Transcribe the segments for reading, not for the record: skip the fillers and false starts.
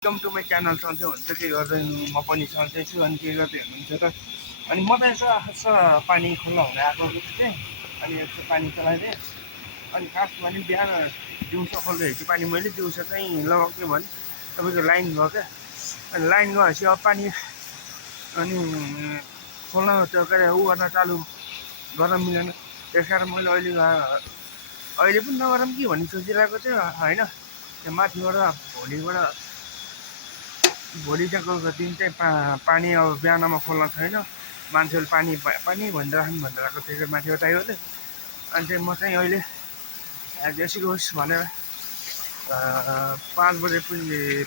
Welcome to my channel सन्चै हुन्छ के गर्दै म पनि सन्चै छु अनि के गर्दै हुनुहुन्छ त अनि म त यसो पानी खुल्ला हुँदै आएको थिएँ अनि यसो पानी चलाइदिएँ अनि खास भने बिहान दिउँसो खोल्दै हिजो पानी मैले दिउँसो चाहिँ लगाउँथेँ भने तपाईँको लाइन गयो क्या अनि लाइन गएपछि अब पानी अनि खोल्न त्यो के अरे उ गर्न चालु गर्न मिलेन त्यस कारण मैले अहिले पनि नगरौँ कि भन्ने सोचिरहेको थियो होइन त्यो माथिबाट भोलि त्यहाँको दिन चाहिँ पानी अब बिहानमा खोल्न छैन मान्छेले पानी भनिरहेको थियो माथिबाट ड्राइभरले अनि चाहिँ म चाहिँ अहिले जेसुकै होस् भनेर 5 बजे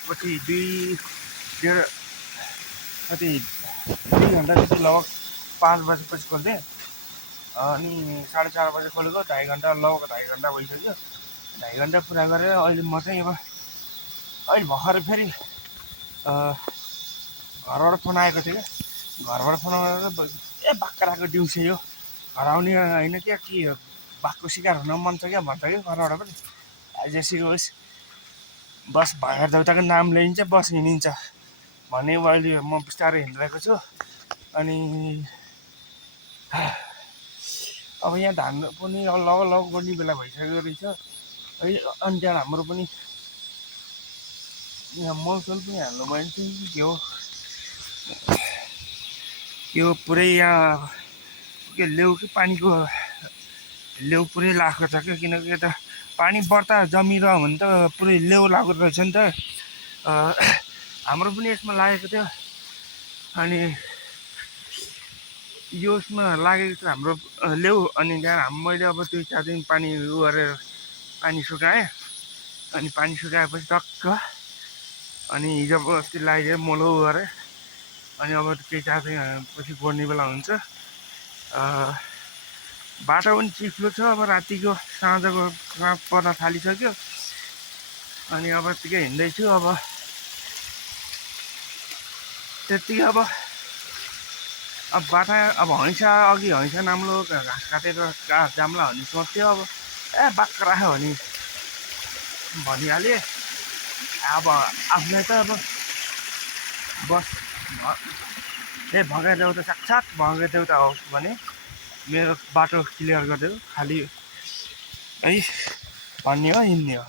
पछि कति 2 घन्टा जति लगभग 5 बजेपछि खोल्थेँ अनि 4:30 बजे खोलेको 2.5 घन्टा लगभग 2.5 घन्टा भइसक्यो 2.5 घन्टा पुरा गरेर अहिले म चाहिँ अब अहिले भर्खर फेरि घरबाट फोन आएको थियो क्या घरबाट फोन आएर बाख्राको दिउँसो यो हराउने होइन क्या के बाघको शिकार हुन मन छ क्या भन्छ क्या घरबाट पनि जेसुकै होस् बस भैया देउताको नाम लिइन्छ बस हिँडिन्छ भन्ने अहिले म बिस्तारै हिँडिरहेको छु अनि अब यहाँ धान पनि लग गर्ने बेला भइसकेको रहेछ है अनि त्यहाँ हाम्रो पनि यहाँ मौसम पनि हाल्नु भयो कि के हो यो पुरै यहाँ के लेउ कि पानीको लेउ पुरै लागेको छ क्या किनकि यता पानी बढ्ता जमिरह्यो भने त पुरै लेउ लागेको रहेछ नि त हाम्रो पनि यसमा लागेको थियो अनि यो उसमा लागेको छ हाम्रो लेउ अनि त्यहाँ मैले अब 2-4 दिन पानी उ गरेर पानी सुकाएँ अनि पानी सुकाएपछि टक्क अनि हिजो अस्ति लगाइदिएर मलो गरेँ अनि अब केही 4 दिन पछि गोड्ने बेला हुन्छ बाटो पनि चिप्लो छ अब रातिको साँझको पर्न थालिसक्यो अनि अब त्यतिकै हिँड्दैछु अब त्यति अब बाटा अब हैसा नाम्लो घाँस काटेर जाम्ला भन्ने सोच्थ्यो अब बाख्रा राख्यो भने भनिहालेँ अब आफूलाई त अब बस भगाइदेऊ त साक्षात् भगाइदेऊ त होस् भने मेरो बाटो क्लियर गरिदेऊ खालि है भन्ने हो हिँड्ने हो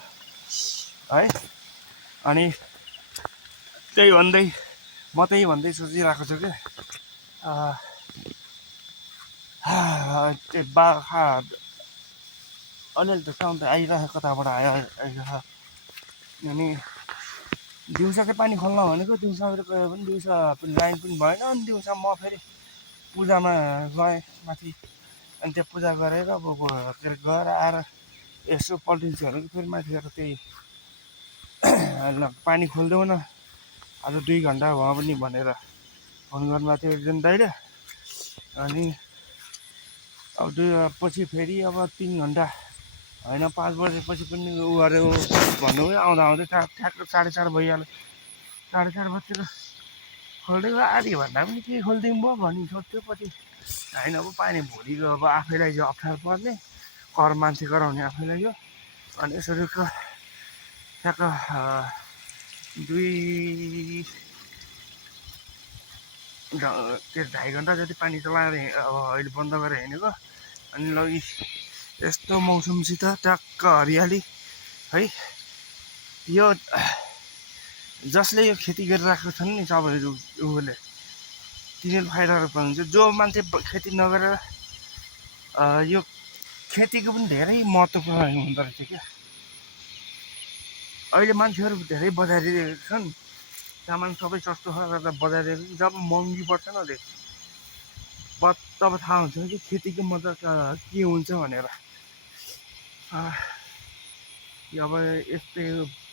है अनि त्यही भन्दै सोचिरहेको छु क्या त्यो बाख्रा अलिअलि त साउन्ड त आइरहेको कताबाट आयो अनि दिउँसो चाहिँ पानी खोल्न भनेको दिउँसो गयो भने दिउँसो लाइन पनि भएन अनि दिउँसो म फेरि पूजामा गएँ माथि अनि त्यो पूजा गरेर अब गएर आएर यसो पल्टिन्छु भनेको फेरि माथि गएर त्यही पानी खोलिदेऊ न आज 2 घन्टा भयो पनि भनेर फोन गर्नुभएको थियो एकजना दाइले अनि अब पछि फेरि अब 3 घन्टा होइन 5 बजेपछि पनि उ गऱ्यो भन्नु आउँदै ठ्याक्क 4:30 भइहाल्यो 4:30 बजेर खोलिदिएको आधी भन्दा पनि के खोलिदिउँ भयो भनी सोध्थ्यो पछि होइन अब पानी भोलिको अब आफैलाई जो अप्ठ्यारो पर्ने मान्छे गराउने आफैलाई यो अनि यसरी ठ्याक्क 2.5 घन्टा जति पानी चलाएर अब अहिले बन्द गरेर हिँडेको अनि लगी यस्तो मौसमसित ट्याक्क हरियाली है यो जसले यो खेती गरिरहेको छन् नि सबैहरू उसले तिनीहरू फाइदाहरू पाउँछ जो मान्छे खेती नगरेर यो खेतीको पनि धेरै महत्त्वपूर्ण हुँदो रहेछ क्या अहिले मान्छेहरू धेरै बजारिदिएको छन् सामान सबै सस्तो छ र बजारिदिएको जब महँगी पर्छ न तब थाहा हुन्छ कि खेतीको मतलब के हुन्छ भनेर अब यस्तै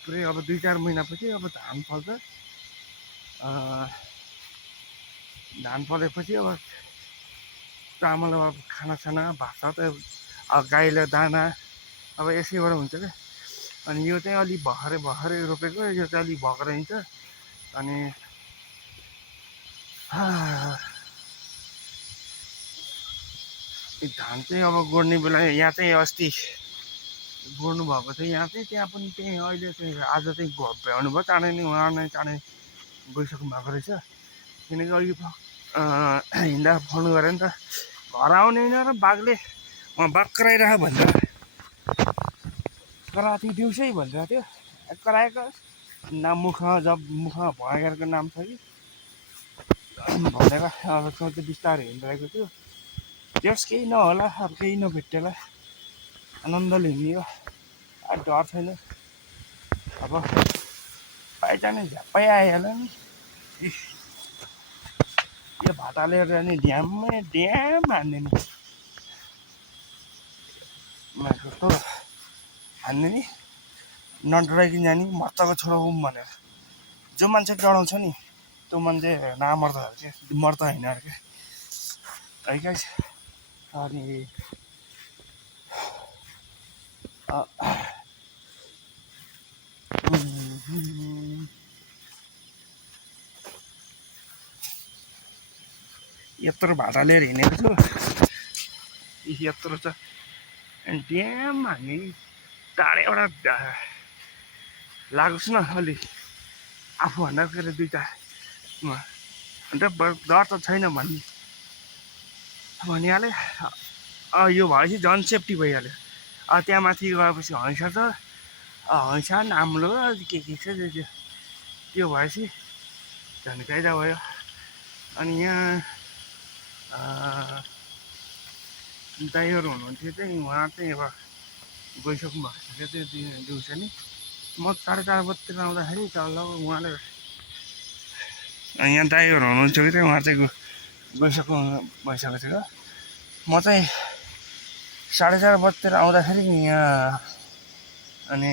पुरै अब 2-4 महिनापछि अब धान फल्छ धान फलेपछि अब चामल अब खानासाना भात अब गाईलाई दाना अब यसैबाट हुन्छ क्या अनि यो चाहिँ अलि भर्खरै रोपेको यो चाहिँ अलिक भर्खरै हुन्छ अनि धान चाहिँ अब गोड्ने बेला यहाँ चाहिँ अस्ति गोड्नु भएको थियो यहाँ चाहिँ त्यहाँ पनि त्यही अहिले चाहिँ आज चाहिँ भ्याउनु भयो चाँडै नै उहाँ नै चाँडै गइसक्नु भएको रहेछ किनकि अघि हिँड्दा फोन गरेँ नि त घर आउने होइन र बाघले उहाँ बाघ कराइरह भनेर कराएको थियो दिउँसै भनिरहेको थियो कराएको नाम मुख भँगेरको नाम छ कि भनेर अब सोच्दै बिस्तारै हिँडिरहेको थियो त्यस केही नहोला अब केही नभेटेला आनन्दले हिँड्यो डर छैन अब बाइचाने झ्याप्पै आइहाल्यो नि यो भाटा लिएर नि ड्याममै ड्याम हान्ने नि कस्तो हान्ने नि नडराइकन जाने मर्तको छोरो हुँ भनेर जो मान्छे डराउँछ नि त्यो मान्छे नमर्द के मर्द होइन अरे क्या है गाइस अनि यत्रो भाटा लिएर हिँडेको छु यत्रो छ ड्याम हान्ने टाढैबाट लागोस् न अलि आफूभन्दा के अरे दुईवटा अन्त डर त छैन भनिहाले यो भएपछि झन् सेफ्टी भइहाल्यो त्यहाँ माथि गएपछि हैसा छ हैसा नाम्लो के छ त्यो भएपछि झन् कायदा भयो अनि यहाँ ड्राइभर हुनुहुन्थ्यो चाहिँ उहाँ चाहिँ अब गइसक्नु भएको थियो त्यो दिउँसो नि म 4:30 बजीतिर आउँदाखेरि तल उहाँले यहाँ ड्राइभर हुनुहुन्छ कि चाहिँ उहाँ चाहिँ गइसक्नु भइसकेको थियो म चाहिँ 4:30 बजीतिर आउँदाखेरि यहाँ अनि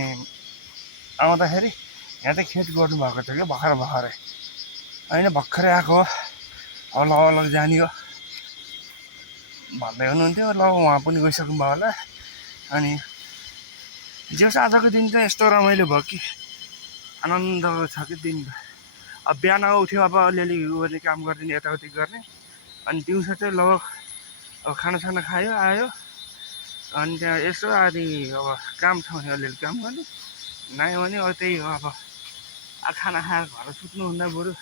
आउँदाखेरि यहाँ चाहिँ खेत गर्नुभएको थियो क्या भर्खरै होइन भर्खरै आएको अलग जाने हो भन्दै हुनुहुन्थ्यो ल उहाँ पनि गइसक्नु भयो होला अनि जस आजको दिन चाहिँ यस्तो रमाइलो भयो कि आनन्द छ कि दिन अब बिहान उठ्यो अब अलिअलि गर्ने काम गर्ने यताउति गर्ने अनि दिउँसो चाहिँ लगभग अब खानासाना खायो आयो अनि त्यहाँ यसो आदि अब काम छ भने अलिअलि काम गर्ने नआयो भने अब त्यही हो अब खाना खाएर घर सुत्नुभन्दा बरु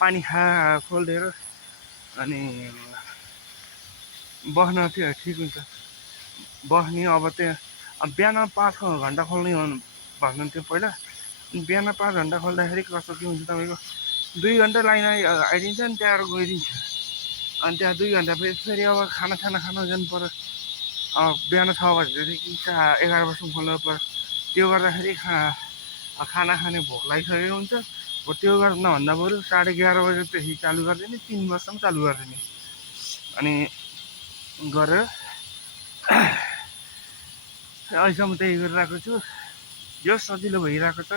पानी खोलिदिएर अनि बस्न त्यो ठिक हुन्छ बस्ने अब त्यहाँ बिहान 5 घन्टा खोल्ने भन्नुहुन्थ्यो पहिला बिहान 5 घन्टा खोल्दाखेरि कस्तो के हुन्छ तपाईँको 2 घन्टा लाइन आइदिन्छ अनि त्यहाँबाट गइदिन्छ अनि त्यहाँ 2 घन्टा फेरि अब खाना खानु जानु पर्यो बिहान 6 बजेदेखि 11 बजीसम्म खोल्नु पर्यो त्यो गर्दाखेरि खाना खाने भोक लागिसकेको हुन्छ त्यो गर्नुभन्दा बरु 11:30 बजेदेखि चालु गरिदिने 3 बजीसम्म चालु गरिदिने अनि गरेर अहिलेसम्म त्यही गरिरहेको छु यो सजिलो भइरहेको छ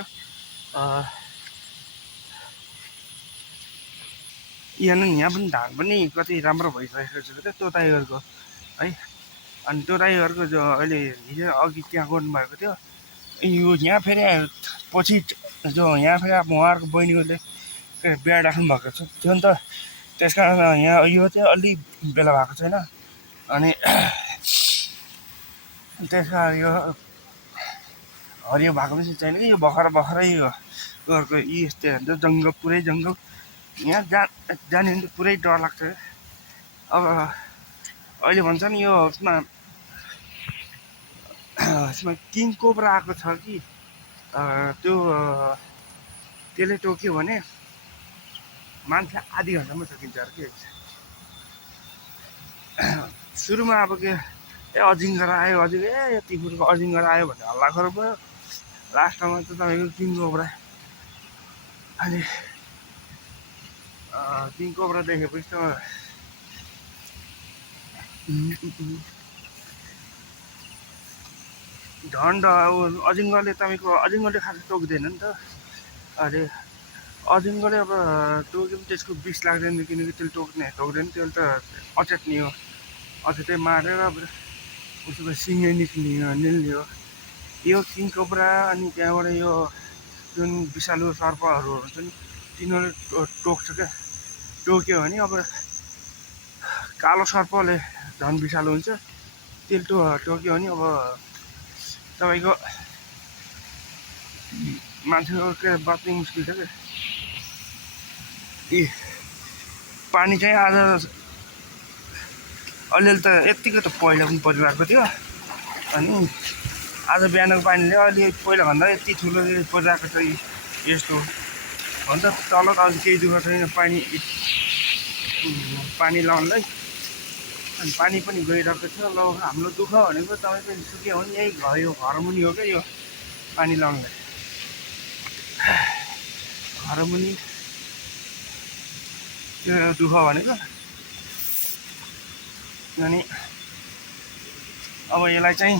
यहाँ पनि धान पनि कति राम्रो भइसकेको छ क्या त्यो टाइगरको है अनि त्यो टाइगरको जो अहिले हिजो अघि त्यहाँ गर्नुभएको थियो यो यहाँ फेरि पछि जो यहाँ फेरि अब उहाँहरूको बहिनीले बिहा राख्नु भएको थियो नि त त्यस कारण यहाँ यो चाहिँ अलि बेला भएको छैन अनि त्यस कारण यो हरियो भएको पनि छैन कि यो भर्खरै उनीहरूको यस्तै हुन्छ जङ्गल पुरै जङ्गल यहाँ जाने भने पुरै डर लाग्छ अब अहिले भन्छ नि यो उसमा किङ कोब्रा आएको छ कि त्यसले टोक्यो भने मान्छे आधी घन्टामा सकिन्छ अरे के सुरुमा अब के अजिङ्गर आयो यति कुरोको अजिङ्गर आयो भने हल्ला खर भयो लास्टमा त तपाईँको किङ कोब्रा अनि किङ कोब्रा देखेपछि त झन्ड अजिङ्गरले तपाईँको अजिङ्गरले खास टोक्दैन नि त अरे अजिङ्गरले अब टोक्यो पनि त्यसको विष लाग्दैन किनकि त्यसले टोक्दैन त्यसले त अचेट्ने हो अचेटै मारेर अब उसको सिङ्गै निल्ने हो यो किङ कोब्रा अनि त्यहाँबाट यो जुन विषालु सर्पहरू हुन्छ नि तिनीहरू टोक्छ क्या टोक्यो भने अब कालो सर्पले झन् विषालु हुन्छ त्यसले टोक्यो भने अब तपाईँको मान्छेको के बाँच्नै मुस्किल छ क्या। पानी चाहिँ आज अलिअलि त यत्तिको त पहिला पनि परिरहेको थियो, अनि आज बिहानको पानीले अलि पहिलाभन्दा यति ठुलो परिरहेको छ। यस्तो भन्छ तल त अझ केही दुःख छैन पानी लाउनलाई, अनि पानी पनि गइरहेको छ। ल हाम्रो दुःख भनेको तपाईँको सुके हो नि यही यो घरमुनि हो क्या, यो पानी लाउनलाई घरमुनि त्यो दुःख भनेको। अनि अब यसलाई चाहिँ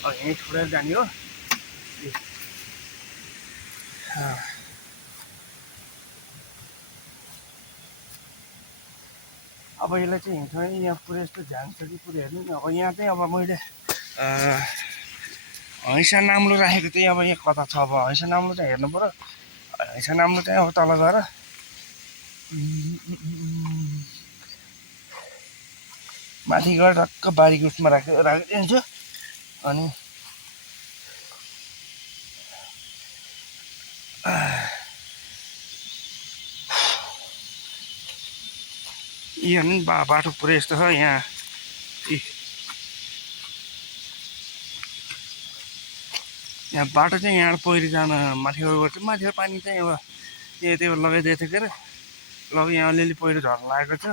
यहीँ छोडेर जाने हो। अब यसलाई चाहिँ हिँड्छ यहाँ पुरै यस्तो झान्छ कि पुरै हेर्नु नि। अब यहाँ चाहिँ अब मैले हैसा नाम्लो राखेको चाहिँ अब यहाँ कता छ, अब हैसा नाम्लो चाहिँ हेर्नु पऱ्यो। हैसा नाम्लो चाहिँ अब तल गएर माथि गएर टक्क बारीको उसमा राखिदिन्छु। अनि यहाँ नि बाटो पुरै यस्तो छ यहाँ। यहाँ बाटो चाहिँ यहाँ पहिरो जान माथि गएको छ। माथि पानी चाहिँ अब त्यो लगाइदिएको थियो के अरे, लग यहाँ अलिअलि पहिरो झर्न लागेको छ।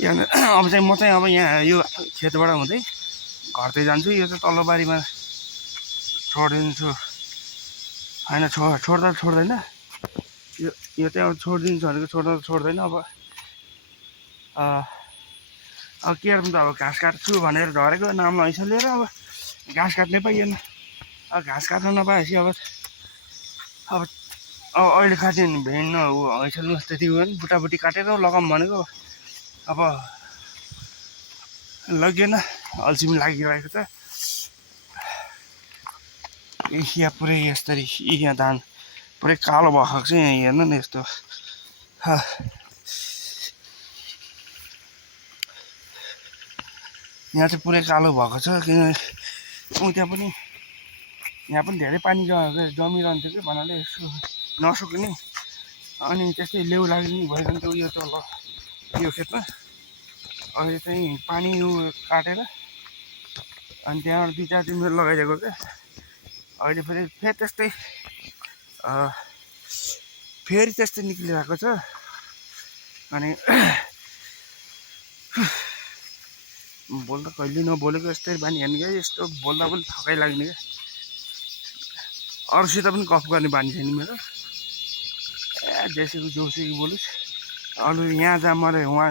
यहाँ अब चाहिँ म चाहिँ अब यहाँ यो खेतबाट हुँदै घरतिर जान्छु। यो चाहिँ तल्लो बारीमा छोडिदिन्छु, होइन छोड्दा छोड्दैन यो चाहिँ अब छोडिदिन्छु भनेको छोड्दा छोड्दैन। अब के गर्नु त, अब घाँस काट्छु भनेर झरेको नाममा हैसा लिएर अब घाँस काट्नै पाइएन। अब घाँस काट्न नपाएपछि अब अहिले खाँच्यो भने भेड्न हैसा त्यति हो नि, बुटाबुटी काटेर लगाऊँ भनेको अब लगिएन, अल्छी पनि लागिरहेको छ। यहाँ पुरै यस्तरी यहाँ धान पुरै कालो भएको छ। यहाँ हेर्नु नि यस्तो यहाँ चाहिँ पुरै कालो भएको छ। किन यहाँ पनि धेरै पानी जमिरहन्थ्यो कि भन्नाले नसुक्ने, अनि त्यस्तै लेउ लाग्ने भइरहन्थ्यो यो तल यो खेतमा। अहिले चाहिँ पानी काटेर अनि त्यहाँबाट 2-4 दिन लगाइदिएको क्या। अहिले फेरि त्यस्तै निक्लिरहेको छ। अनि बोल्दा कहिले नबोलेको यस्तै बानी हेर्ने क्या, यस्तो बोल्दा पनि थकाइ लाग्ने क्या। अरूसित पनि गफ गर्ने बानी छैन मेरो। जेसुकै जोसुकै बोलोस्, अरू यहाँ जहाँ मलाई उहाँ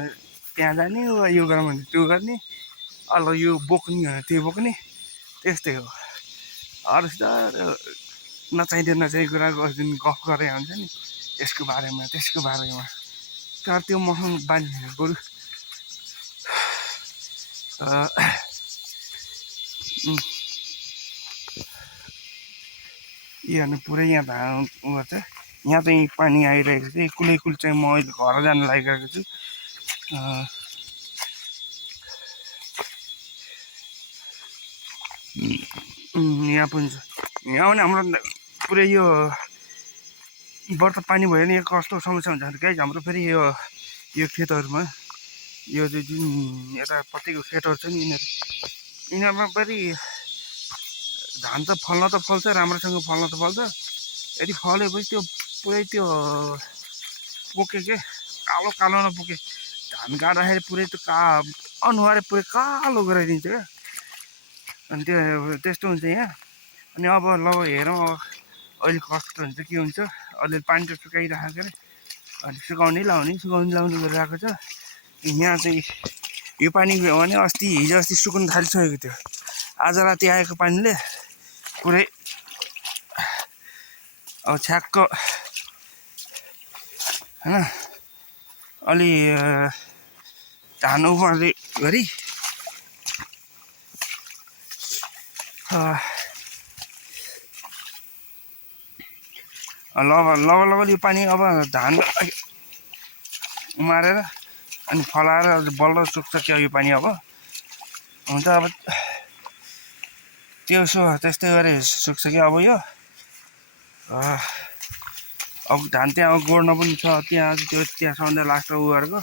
त्यहाँ जाने, यो गरौँ भने त्यो गर्ने, यो बोक्ने भने त्यो बोक्ने, त्यस्तै हो। अरूसित नचाहिने कुरा गरिदिनु गफ गरे हुन्छ नि, यसको बारेमा त्यसको बारेमा। तर त्यो मसँग बानी बरु हेर्नु पुरै यहाँ धान गर्छ। यहाँ चाहिँ पानी आइरहेको छ। कुलै चाहिँ म अहिले घर जान लागिरहेको छु। यहाँ पनि छ, यहाँ पनि हाम्रो पुरै यो बर्खा पानी भयो भने कस्तो समस्या हुन्छ भने गाइस, हाम्रो फेरि यो खेतहरूमा यो चाहिँ जुन यतापट्टिको खेतहरू छ नि, यिनीहरूमा फेरि धान त फल्न त फल्छ, राम्रोसँग फल्न त फल्छ। यदि फलेपछि त्यो पुरै त्यो पोके के कालो नपुके धान काट्दाखेरि पुरै त्यो अनुहारै पुरै कालो गराइदिन्छ क्या। अनि त्यस्तो हुन्छ यहाँ। अनि अब ल हेरौँ अब अहिले कस्तो हुन्छ के हुन्छ। अलिअलि पानी त सुकाइरहेको अरे, अनि सुकाउने लाउने गरिरहेको छ। यहाँ चाहिँ यो पानी भने हिजो अस्ति सुक्नु थालिसकेको थियो। आज राति आएको पानीले पुरै अब छ्याक्क होइन अलि धान उमार्ने गरी लगभग यो पानी अब धान उमारेर अनि फलाएर बल्ल सुक्छ क्या यो पानी अब हुन्छ अब त्यस्तै गरी सुक्छ कि अब यो अब धान त्यहाँ गोड्न पनि छ त्यहाँसम्म लाग्छ उहाँहरूको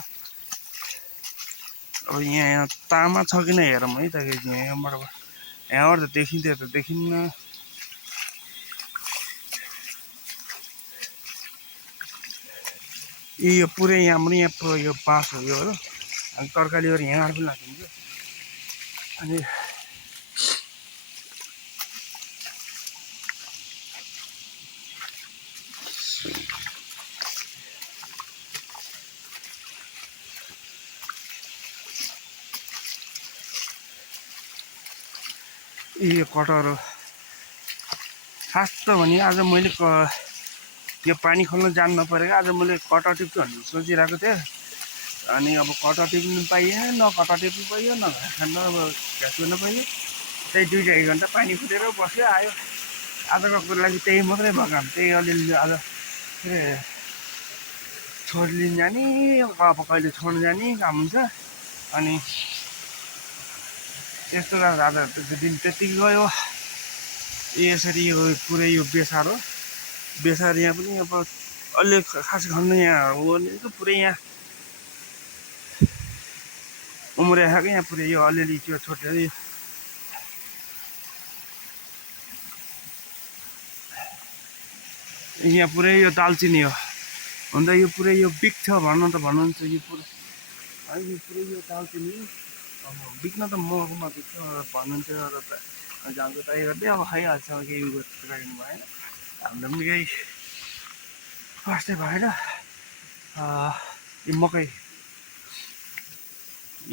अब यहाँ तामा छ कि न हेरौँ है त यहाँबाट त देखिँदैन त देखिन्न यो पुरै यहाँ पनि यहाँ यो बाँस हो यो अनि तरकारी गरेर यहाँ पनि लाग्छ अनि यो कटर हो खास त भने आज मैले यो पानी खोल्न जानु नपरेको आज मैले कटर टिप्छु भन्ने सोचिरहेको थिएँ अनि अब कटर टिप्नु पाइएन न कटर टिप्नु पाइयो न घाँस खान अब घाँस गर्न पाइयो त्यही 2-2.5 घन्टा पानी फुटेर बस्यो आयो आजको लागि त्यही मात्रै भएको काम त्यही अलिअलि आज के अरे छोडिलिन जाने अब कहिले छोड्नु जाने काम हुन्छ अनि त्यस्तो गर्दा आज दिन त्यति गयो यसरी यो पुरै यो बेसार हो बेसार यहाँ पनि अब अलि खास खन्नु यहाँ हो भनेको पुरै यहाँ उम्रिएको यहाँ पुरै यो अलिअलि त्यो छोटेर यहाँ पुरै यो दालचिनी हो अन्त यो पुरै यो बिग छ भन्नु त भन्नुहुन्छ यो पुरै यो दालचिनी बिक्न त ममा बिक्छ भन्नुहुन्थ्यो र त जान्छ तै गर्दै अब खाइहाल्छ केही उयो राख्नु भएन हाम्रो पनि केही फर्स्टै भएर यो मकै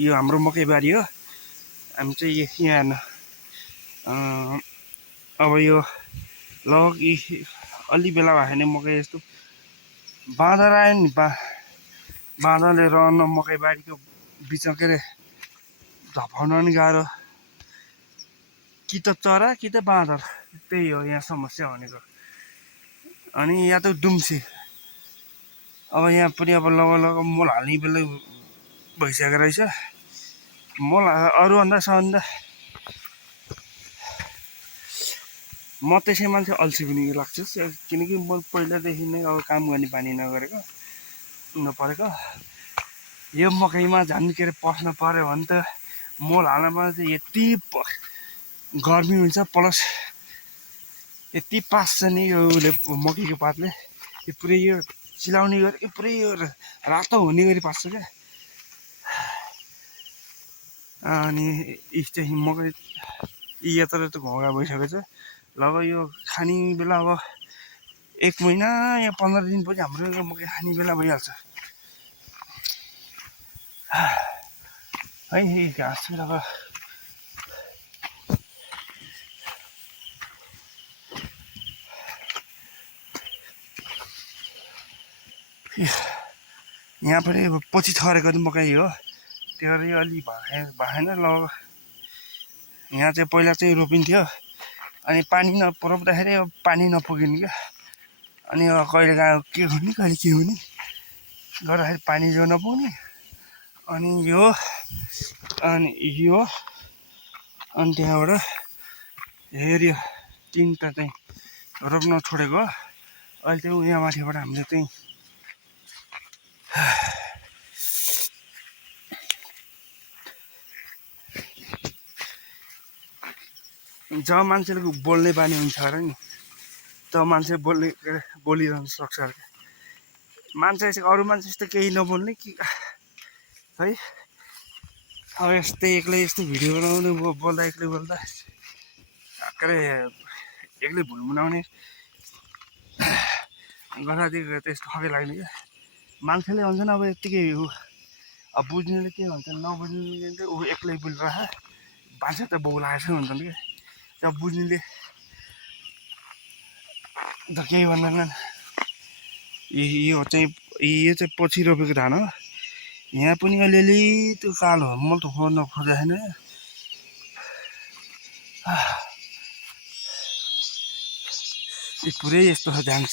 यो हाम्रो मकै बारी हो हामी चाहिँ यहाँ अब यो लगभग अलि बेला भयो भने मकै यस्तो बाँदर आयो नि बाँदरले रहन मकै बारीको बिचमा के अरे झपाउन पनि गाह्रो कि त चरा कि त बाँदर त्यही हो यहाँ समस्या भनेको अनि यहाँ त दुम्सी अब यहाँ पनि अब लगभग मल हाल्ने बेला भइसकेको रहेछ मल अरूभन्दा सबभन्दा म त्यसै मान्छे अल्छी पनि लाग्छु किनकि म पहिलादेखि नै अब काम गर्ने बानी नपरेको यो मकैमा झन् के अरे पस्न पऱ्यो भने त मल हाल्नमा चाहिँ यति गर्मी हुन्छ प्लस यति पास्छ नि यो उसले मकैको पातले यो पुरै यो चिलाउने गरी पुरै यो रातो हुने गरी पास्छ क्या अनि चाहिँ मकै यता त घोगा भइसकेको छ लगभग यो खाने बेला अब 1 महिना या 15 दिनपछि हाम्रो मकै खाने बेला भइहाल्छ है घाँस अब यहाँ पनि पछि छरेको मकै हो त्यो अलि भएन ल यहाँ चाहिँ पहिला चाहिँ रोपिन्थ्यो अनि पानी नपुर्याउँदाखेरि पानी नपुगिन् क्या अनि कहिले के हुने कहिले के हुने गर्दाखेरि पानी जो नपुग्ने अनि यो त्यहाँबाट हेऱ्यो 3टा चाहिँ रोप्न छोडेको अहिले चाहिँ यहाँ माथिबाट हामीले चाहिँ जब मान्छेले बोल्ने बानी हुन्छ र नि त मान्छे बोलिरहनु सक्छ अरे मान्छे चाहिँ अरू मान्छे जस्तो केही नबोल्ने कि है अब यस्तै एक्लै यस्तो भिडियो बनाउने बोल्दा एक्लै बोल्दा के अरे एक्लै भुलमुनाउने गर्दाखेरि त्यस्तो खकै लाग्ने क्या मान्छेले भन्छन् अब यत्तिकै अब बुझ्नेले के भन्छन् नबुझ्नेले चाहिँ ऊ एक्लै बोलिरह बान्छे त बोलाएछ भन्छन् क्या जब बुझ्नेले त केही भन्दैनन् यो चाहिँ पछि रोपेको धान हो यहाँ पनि अलिअलि त्यो कालो म त खोज्न खोजेको छैन यो पुरै यस्तो जान्छ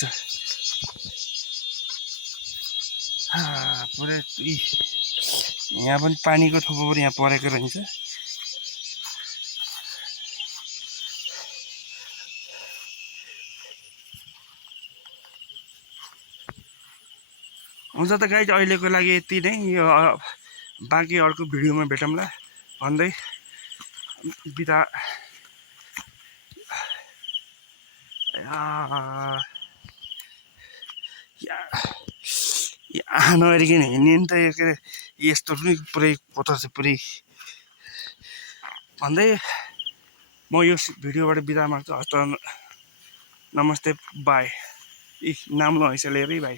पुरै यहाँ पनि पानीको थोपो यहाँ परेको रहन्छ। हुन्छ त गाइज, अहिलेको लागि यति नै। यो बाँकी अर्को भिडियोमा भेटौँला भन्दै बिदा। यहाँ नहेरिकन हिँड्ने नि त यो के अरे यस्तो पनि पुरै पोथर चाहिँ पुरै भन्दै म यो भिडियोबाट बिदा माग्छु। हस्त नमस्ते बाई। नाम नहैसले रे भाइ।